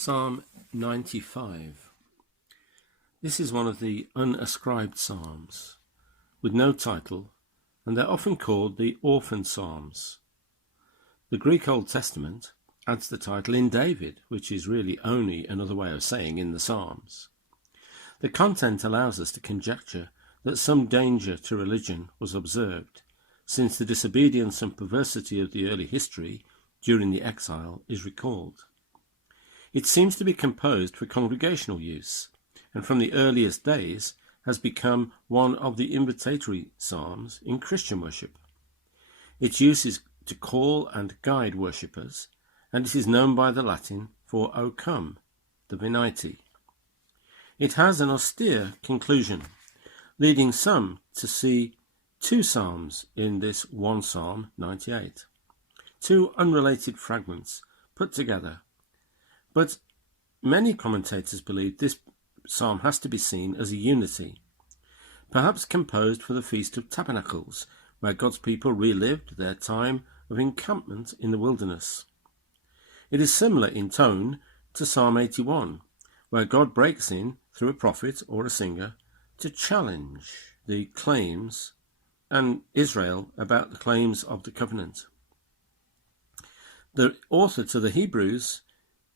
Psalm 95. This is one of the unascribed psalms, with no title, and they're often called the orphan psalms. The Greek Old Testament adds the title in David, which is really only another way of saying in the psalms. The content allows us to conjecture that some danger to religion was observed, since the disobedience and perversity of the early history during the exile is recalled. It seems to be composed for congregational use, and from the earliest days has become one of the invitatory psalms in Christian worship. Its use is to call and guide worshippers, and it is known by the Latin for O come, the Venite. It has an austere conclusion, leading some to see two psalms in this one Psalm 98, two unrelated fragments put together. But many commentators believe this psalm has to be seen as a unity, perhaps composed for the Feast of Tabernacles, where God's people relived their time of encampment in the wilderness. It is similar in tone to Psalm 81, where God breaks in through a prophet or a singer to challenge the claims and Israel about the claims of the covenant. The author to the Hebrews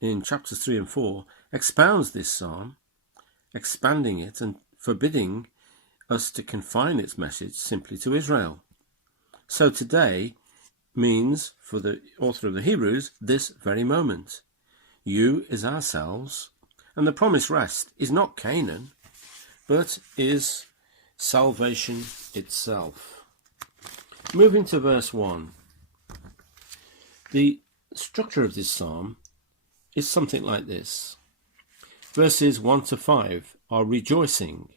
in chapters 3 and 4 expounds this psalm, expanding it and forbidding us to confine its message simply to Israel. So today means, for the author of the Hebrews, this very moment. You is ourselves, and the promised rest is not Canaan, but is salvation itself. Moving to verse 1. The structure of this psalm is something like this. Verses 1 to 5 are rejoicing.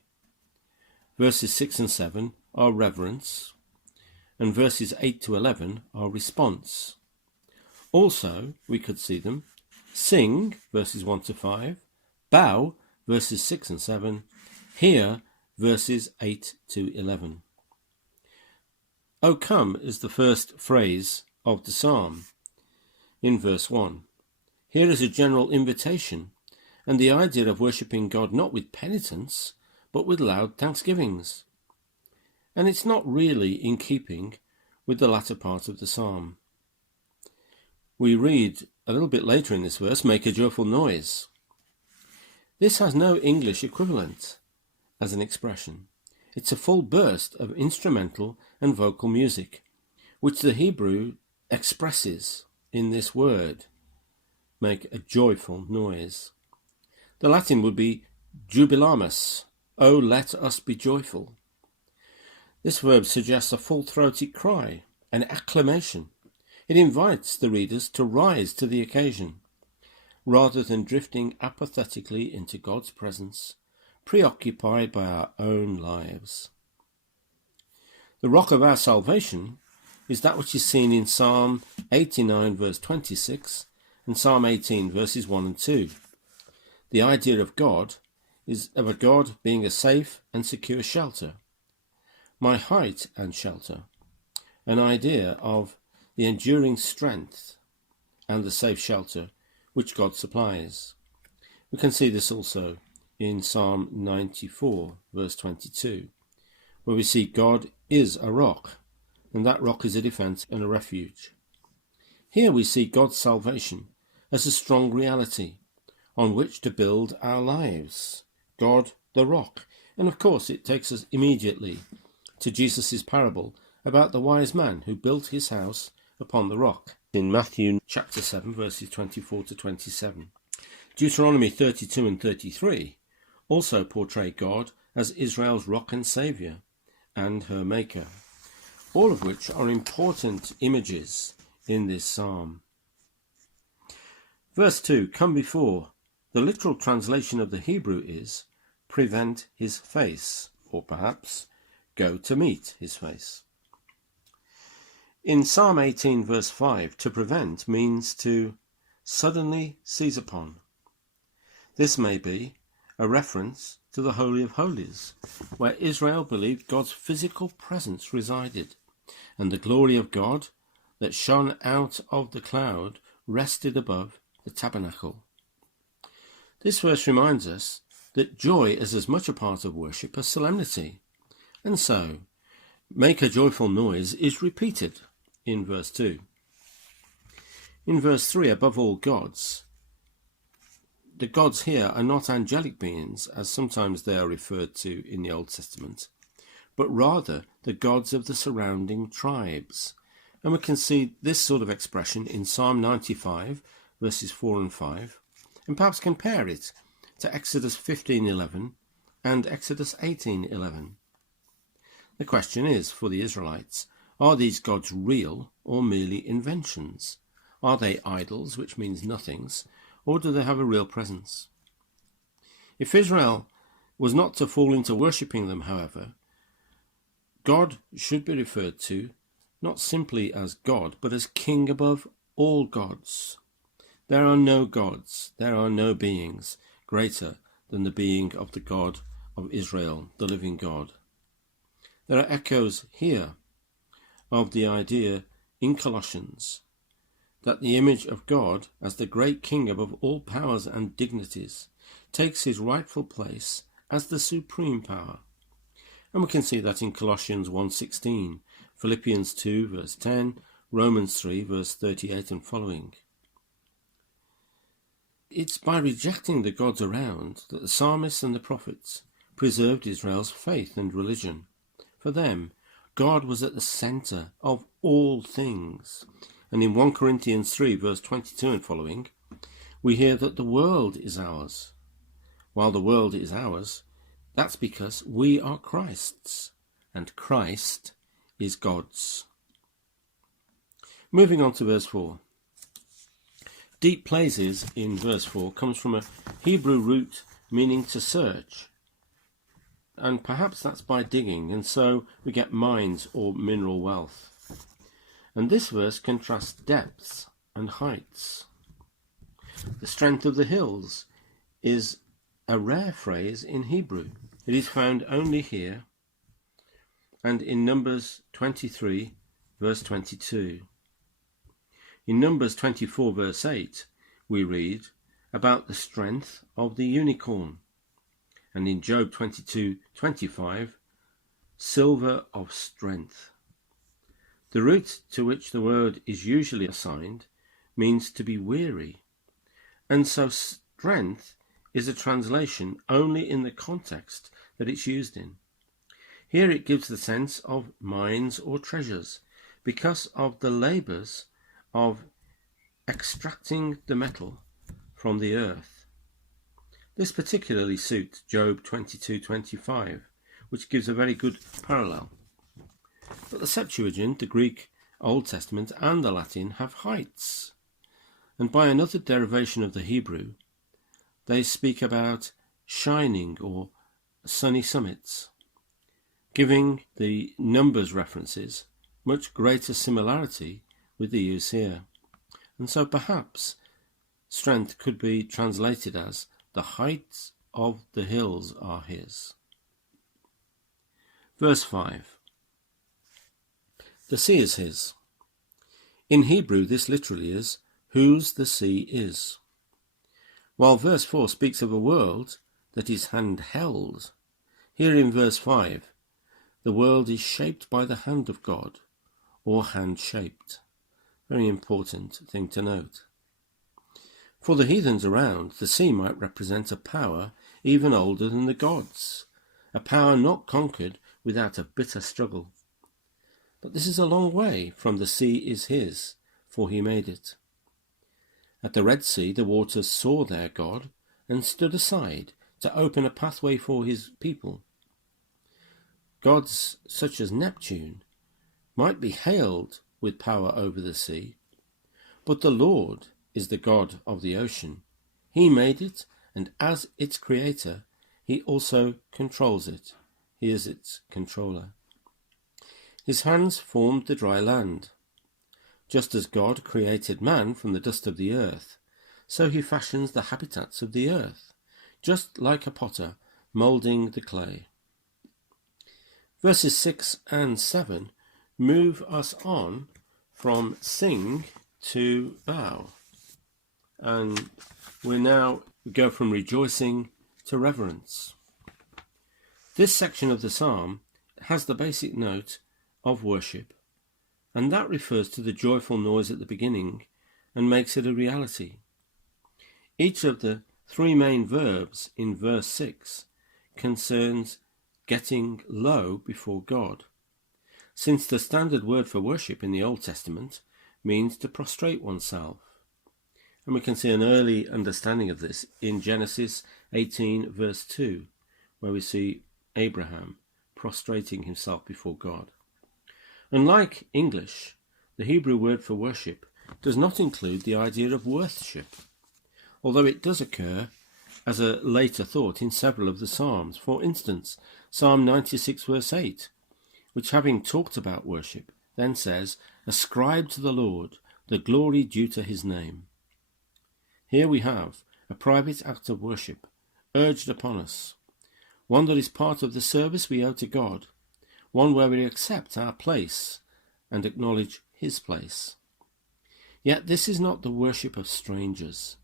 Verses 6 and 7 are reverence. And verses 8 to 11 are response. Also, we could see them sing, verses 1 to 5, bow, verses 6 and 7, hear, verses 8 to 11. O come is the first phrase of the psalm in verse 1. Here is a general invitation and the idea of worshipping God not with penitence, but with loud thanksgivings. And it's not really in keeping with the latter part of the psalm. We read a little bit later in this verse, make a joyful noise. This has no English equivalent as an expression. It's a full burst of instrumental and vocal music, which the Hebrew expresses in this word, make a joyful noise. The Latin would be jubilamus, oh let us be joyful. This verb suggests a full-throated cry, an acclamation. It invites the readers to rise to the occasion, rather than drifting apathetically into God's presence, preoccupied by our own lives. The rock of our salvation is that which is seen in Psalm 89 verse 26 and Psalm 18 verses 1 and 2. The idea of God is of a God being a safe and secure shelter, my height and shelter, an idea of the enduring strength and the safe shelter which God supplies. We can see this also in Psalm 94 verse 22, where we see God is a rock, and that rock is a defense and a refuge. Here we see God's salvation as a strong reality on which to build our lives. God the rock. And of course it takes us immediately to Jesus' parable about the wise man who built his house upon the rock in Matthew chapter 7 verses 24 to 27. Deuteronomy 32 and 33 also portray God as Israel's rock and saviour and her maker, all of which are important images in this psalm. Verse 2, come before. The literal translation of the Hebrew is prevent his face, or perhaps go to meet his face. In Psalm 18 verse 5, to prevent means to suddenly seize upon. This may be a reference to the Holy of Holies, where Israel believed God's physical presence resided, and the glory of God that shone out of the cloud rested above the tabernacle. This verse reminds us that joy is as much a part of worship as solemnity. And so, make a joyful noise is repeated in verse 2. In verse 3, above all gods, the gods here are not angelic beings, as sometimes they are referred to in the Old Testament, but rather the gods of the surrounding tribes. And we can see this sort of expression in Psalm 95, verses 4 and 5, and perhaps compare it to Exodus 15:11 and Exodus 18:11. The question is, for the Israelites, are these gods real or merely inventions? Are they idols, which means nothings, or do they have a real presence? If Israel was not to fall into worshipping them, however, God should be referred to not simply as God, but as King above all gods. There are no gods, there are no beings greater than the being of the God of Israel, the living God. There are echoes here of the idea in Colossians that the image of God as the great King above all powers and dignities takes his rightful place as the supreme power. And we can see that in Colossians 1:16, Philippians 2 verse 10, Romans 3 verse 38 and following. It's by rejecting the gods around that the psalmists and the prophets preserved Israel's faith and religion. For them, God was at the centre of all things. And in 1 Corinthians 3 verse 22 and following, we hear that the world is ours. While the world is ours, that's because we are Christ's, and Christ is God's. Moving on to verse 4. Deep places in verse 4 comes from a Hebrew root meaning to search. And perhaps that's by digging, and so we get mines or mineral wealth. And this verse contrasts depths and heights. The strength of the hills is a rare phrase in Hebrew. It is found only here and in Numbers 23 verse 22. In Numbers 24 verse 8 we read about the strength of the unicorn, and in Job 22:25, silver of strength. The root to which the word is usually assigned means to be weary, and so strength is a translation only in the context that it's used in. Here it gives the sense of mines or treasures because of the labours of extracting the metal from the earth. This particularly suits Job 22:25, which gives a very good parallel. But the Septuagint, the Greek Old Testament, and the Latin have heights. And by another derivation of the Hebrew, they speak about shining or sunny summits, giving the numbers references much greater similarity with the use here. And so perhaps strength could be translated as the heights of the hills are his. Verse 5. The sea is his. In Hebrew this literally is, whose the sea is. While verse 4 speaks of a world that is hand-held, here in verse 5, the world is shaped by the hand of God, or hand-shaped. Very important thing to note. For the heathens around, the sea might represent a power even older than the gods, a power not conquered without a bitter struggle. But this is a long way from the sea is his, for he made it. At the Red Sea, the waters saw their God and stood aside to open a pathway for his people. Gods such as Neptune might be hailed with power over the sea, but the Lord is the God of the ocean. He made it, and as its creator, he also controls it. He is its controller. His hands formed the dry land. Just as God created man from the dust of the earth, so he fashions the habitats of the earth, just like a potter moulding the clay. Verses 6 and 7 move us on from sing to bow. And we're now we go from rejoicing to reverence. This section of the psalm has the basic note of worship, and that refers to the joyful noise at the beginning and makes it a reality. Each of the three main verbs in verse 6 concerns getting low before God, since the standard word for worship in the Old Testament means to prostrate oneself. And we can see an early understanding of this in Genesis 18 verse 2, where we see Abraham prostrating himself before God. Unlike English, the Hebrew word for worship does not include the idea of worship, although it does occur as a later thought in several of the Psalms. For instance, Psalm 96 verse 8, which, having talked about worship, then says, "Ascribe to the Lord the glory due to his name." Here we have a private act of worship urged upon us, one that is part of the service we owe to God, one where we accept our place and acknowledge his place. Yet this is not the worship of strangers,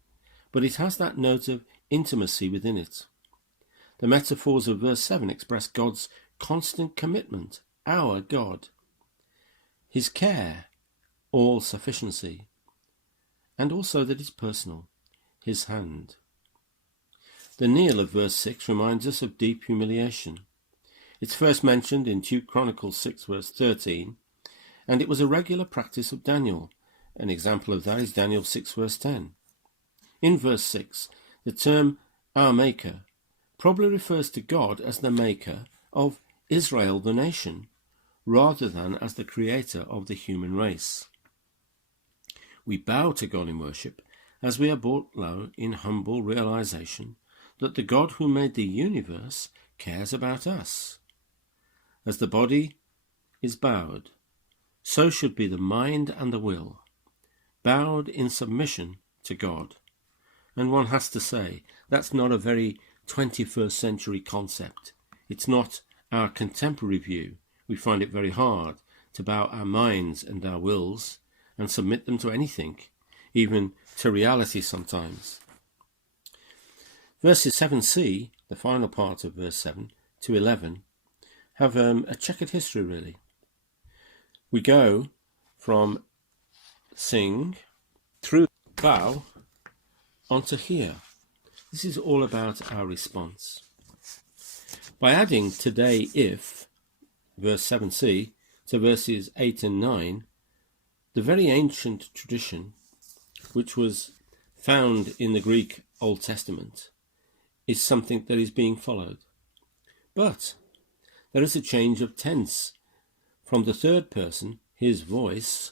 but it has that note of intimacy within it. The metaphors of verse 7 express God's constant commitment, our God, his care, all sufficiency, and also that it's personal, his hand. The kneel of verse 6 reminds us of deep humiliation. It's first mentioned in 2 Chronicles 6 verse 13, and it was a regular practice of Daniel. An example of that is Daniel 6 verse 10. In verse 6, the term our Maker probably refers to God as the maker of Israel the nation, rather than as the creator of the human race. We bow to God in worship as we are brought low in humble realization that the God who made the universe cares about us. As the body is bowed, so should be the mind and the will, bowed in submission to God. And one has to say, that's not a very 21st century concept. It's not our contemporary view. We find it very hard to bow our minds and our wills and submit them to anything, even to reality sometimes. Verses 7c, the final part of verse 7 to 11, have a checkered history really. We go from sing through bow onto hear. This is all about our response. By adding today if, verse 7c, to verses 8 and 9, the very ancient tradition, which was found in the Greek Old Testament, is something that is being followed. But there is a change of tense from the third person, his voice,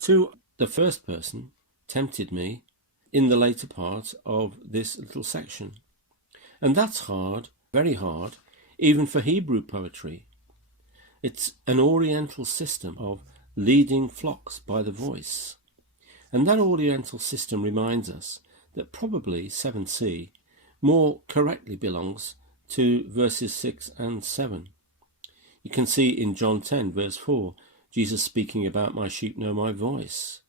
to the first person, tempted me, in the later part of this little section. And that's hard, very hard, even for Hebrew poetry. It's an oriental system of leading flocks by the voice. And that oriental system reminds us that probably 7c more correctly belongs to verses 6 and 7. You can see in John 10 verse 4, Jesus speaking about my sheep know my voice.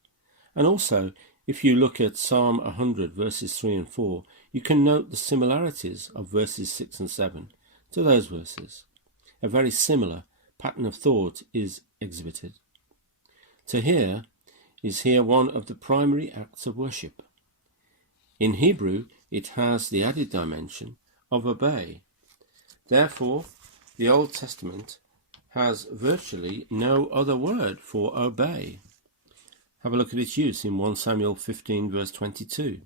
And also, if you look at Psalm 100 verses 3 and 4, you can note the similarities of verses 6 and 7 to those verses. A very similar pattern of thought is exhibited. To hear is here one of the primary acts of worship. In Hebrew, it has the added dimension of obey. Therefore, the Old Testament has virtually no other word for obey. Have a look at its use in 1 Samuel 15 verse 22.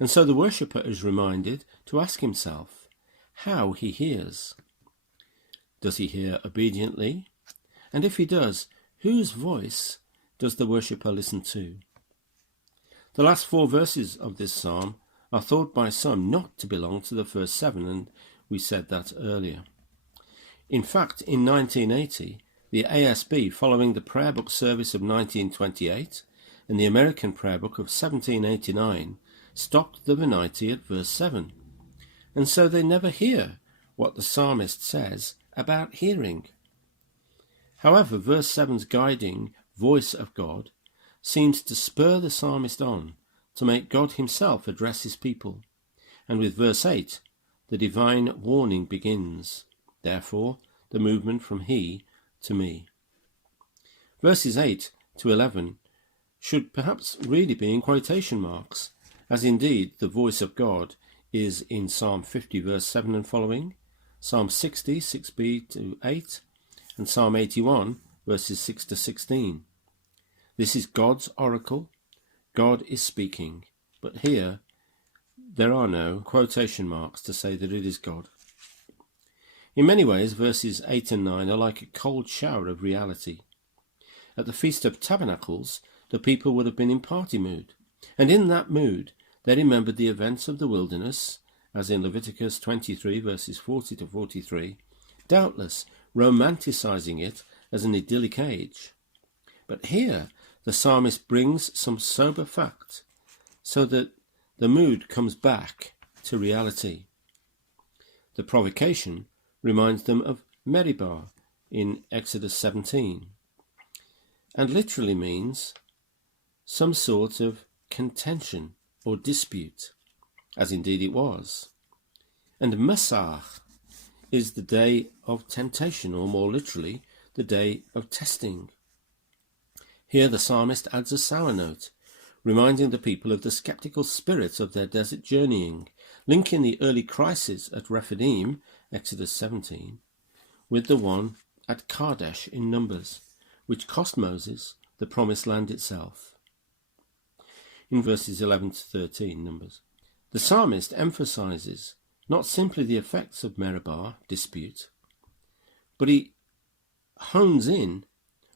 And so the worshipper is reminded to ask himself how he hears. Does he hear obediently? And if he does, whose voice does the worshipper listen to? The last 4 verses of this psalm are thought by some not to belong to the first 7, and we said that earlier. In fact, in 1980, the ASB, following the prayer book service of 1928 and the American prayer book of 1789, stopped the Venite at verse 7. And so they never hear what the psalmist says about hearing. However, verse 7's guiding voice of God seems to spur the psalmist on to make God himself address his people. And with verse 8, the divine warning begins. Therefore, the movement from he to me. Verses 8 to 11 should perhaps really be in quotation marks, as indeed the voice of God is in Psalm 50 verse 7 and following, Psalm 60 6b to 8, and Psalm 81 verses 6 to 16. This is God's oracle. God is speaking, but here there are no quotation marks to say that it is God. In many ways, verses 8 and 9 are like a cold shower of reality. At the Feast of Tabernacles, the people would have been in party mood, and in that mood they remembered the events of the wilderness, as in Leviticus 23 verses 40 to 43, doubtless romanticizing it as an idyllic age. But here the psalmist brings some sober fact, so that the mood comes back to reality. The provocation reminds them of Meribah in Exodus 17, and literally means some sort of contention or dispute, as indeed it was. And Massah is the day of temptation, or more literally, the day of testing. Here the psalmist adds a sour note, reminding the people of the sceptical spirit of their desert journeying, linking the early crisis at Rephidim, Exodus 17, with the one at Kadesh in Numbers, which cost Moses the promised land itself. In verses 11 to 13, Numbers, the psalmist emphasizes not simply the effects of Meribah dispute, but he hones in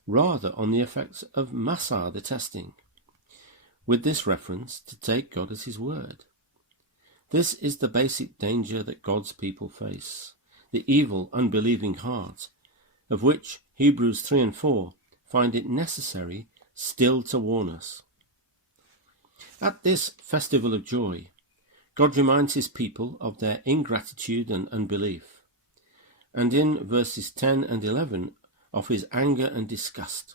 rather on the effects of Massah, the testing, with this reference to take God at his word. This is the basic danger that God's people face, the evil, unbelieving heart, of which Hebrews 3 and 4 find it necessary still to warn us. At this festival of joy, God reminds his people of their ingratitude and unbelief, and in verses 10 and 11 of his anger and disgust.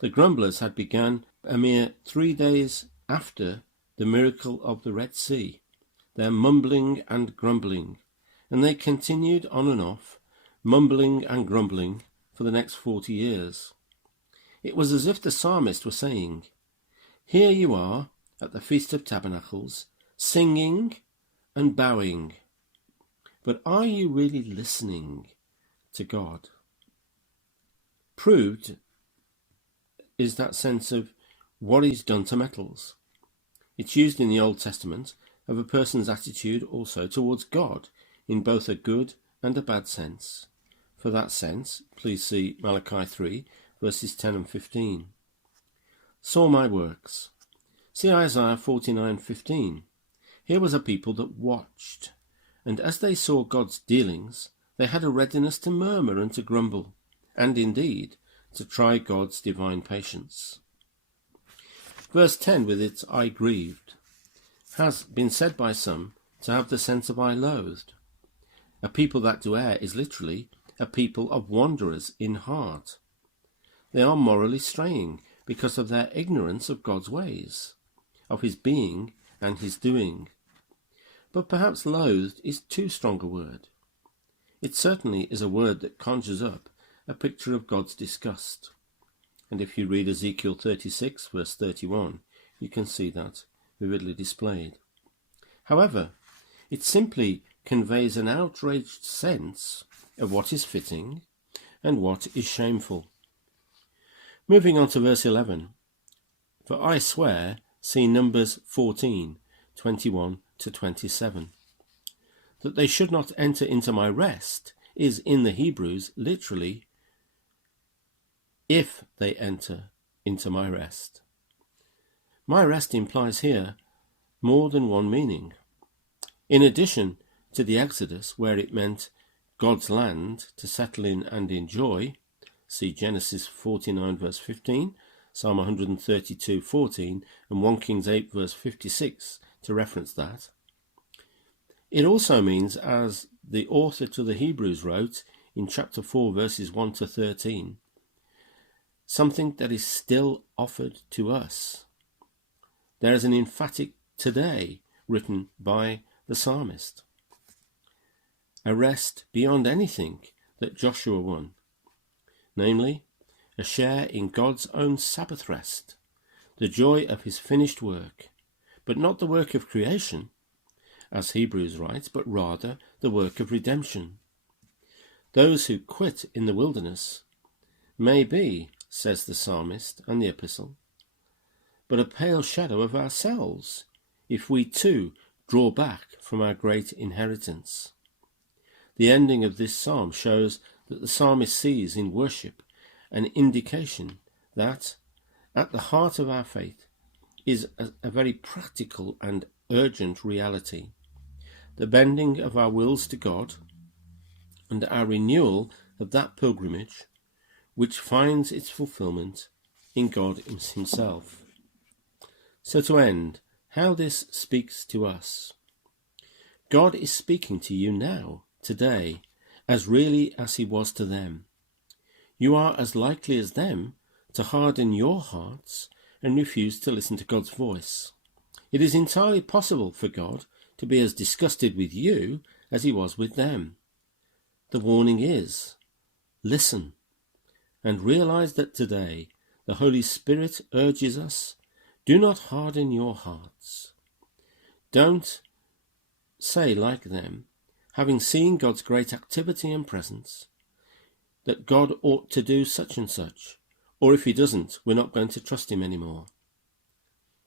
The grumblers had begun a mere 3 days after the miracle of the Red Sea, their mumbling and grumbling, and they continued on and off, mumbling and grumbling for the next 40 years. It was as if the psalmist were saying, here you are at the Feast of Tabernacles, singing and bowing, but are you really listening to God? Proved is that sense of what he's done to metals. It's used in the Old Testament of a person's attitude also towards God in both a good and a bad sense. For that sense, please see Malachi 3 verses 10 and 15. Saw my works. See Isaiah 49:15. Here was a people that watched, and as they saw God's dealings, they had a readiness to murmur and to grumble, and indeed to try God's divine patience. Verse 10, with its I grieved, has been said by some to have the sense of I loathed. A people that do err is literally a people of wanderers in heart. They are morally straying because of their ignorance of God's ways, of his being and his doing. But perhaps loathed is too strong a word. It certainly is a word that conjures up a picture of God's disgust. And if you read Ezekiel 36 verse 31, you can see that vividly displayed. However, it simply conveys an outraged sense of what is fitting and what is shameful. Moving on to verse 11. For I swear, see Numbers 14, 21 to 27. That they should not enter into my rest is in the Hebrews literally, if they enter into my rest. My rest implies here more than one meaning. In addition to the Exodus, where it meant God's land to settle in and enjoy, see Genesis 49 verse 15, Psalm 132:14, and 1 Kings 8 verse 56 to reference that. It also means, as the author to the Hebrews wrote in chapter 4 verses 1 to 13, something that is still offered to us. there is an emphatic today written by the psalmist. A rest beyond anything that Joshua won, namely, a share in God's own Sabbath rest, the joy of his finished work, but not the work of creation, as Hebrews writes, but rather the work of redemption. Those who quit in the wilderness may be, says the psalmist and the epistle, but a pale shadow of ourselves, if we too draw back from our great inheritance. The ending of this psalm shows that the psalmist sees in worship an indication that at the heart of our faith is a very practical and urgent reality, the bending of our wills to God and our renewal of that pilgrimage which finds its fulfillment in God himself. So to end, how this speaks to us. God is speaking to you now, today, as really as he was to them. You are as likely as them to harden your hearts and refuse to listen to God's voice. It is entirely possible for God to be as disgusted with you as he was with them. The warning is, listen, and realize that today the Holy Spirit urges us, do not harden your hearts. Don't say like them, having seen God's great activity and presence, that God ought to do such and such, or if he doesn't, we're not going to trust him anymore.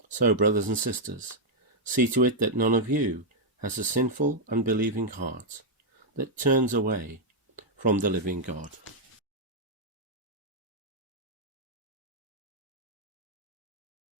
So, brothers and sisters, see to it that none of you has a sinful, unbelieving heart that turns away from the living God.